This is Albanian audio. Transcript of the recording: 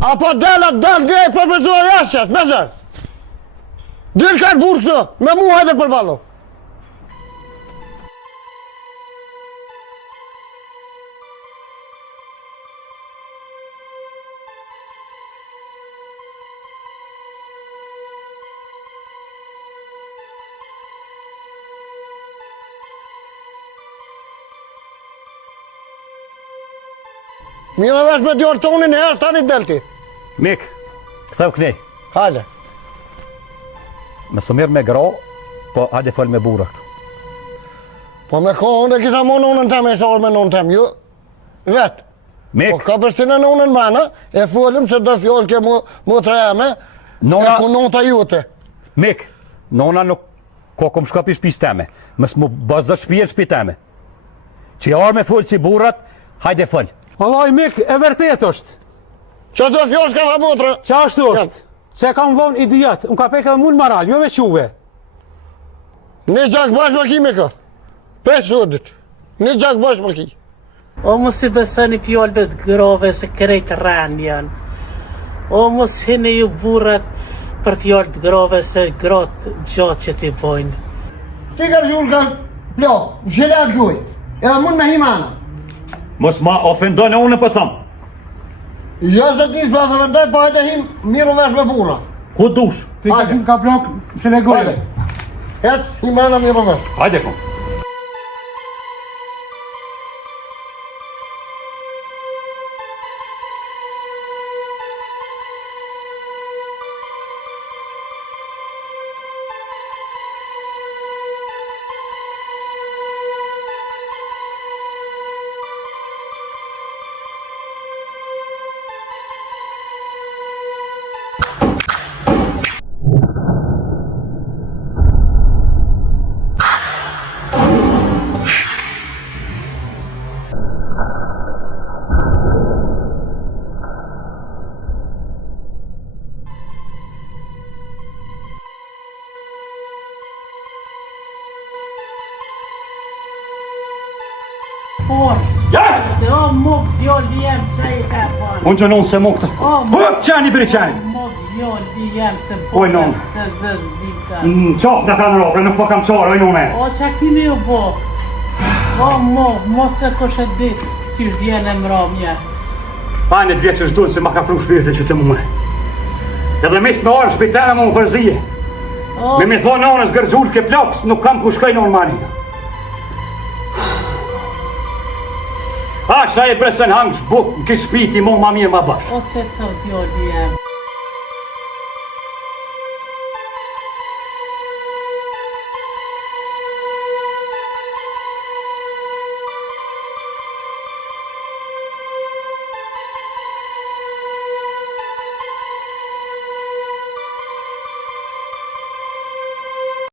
Apo delat dal ngrej profesor Rashqas, me zër. Dil ka burë këtë, me mu hajde për ballo. Mira vesh me djorë tonin herë, tani delti. Mik, këtheu knej. Hajde. Me së mirë me gra, po hajde fol me bura këtu. Po me kohën e kisha mo nonën tem e shorë me nonën tem, ju vetë. Mik. Po ka përstinë nonën mana, e folim se do fjollë ke mu të reme, e ku nonëta jute. Mik, nona nuk ko kom shkapi shpis teme, mës mu bazë shpijen shpi teme. Që jarë me full si burat, hajde fol. Vallaj, Mik, e vërtet është. Që të fjollë s'ka tha motra? Qa ashtu është? Se kam vonë idiot, unë ka pek edhe mund maral, jo veç juve. Një gjak bash më ki me ka. 5 sodit. Një gjak bash më ki. O mos i besoni fjallëve të grove se krejt rran janë. O mos hini ju burrat për fjallë të grove se gratë gjatë që t'i bojnë. Ti ka rëgjur ka plok, gjelat guj. Edhe mund me himana. Mos ma ofendojnë unë për thëmë. Jo se ti s'pa të vërdoj, po hajde him miru vesh me bura. Ku dush? Ti ka blok, se le Hajde. gojë. Ec, himana miru vesh. Hajde kom. Ja! O mo fjallë jem që i ka bërë. Unë që nonë se mo këta. Hëp, qani për i qani. Mo fjallë jem se Oj, non. të zëz dita. Qofë në kanë rogë, nuk po kam qarë, oj nune. O që kimi ju bo? O mo, mos e koshe dit që vjene mramja. Panet vjetë që shdunë se ma ka pru shpirtin që të mume. Edhe mis me orë shpitare më përzije. Me thonë nonës gërgjur ke plokës, nuk kam ku shkoj normani. Ashta e presen hangë shbuk në kishë shpiti, mo ma mirë ma bashkë. O që të djallë jem.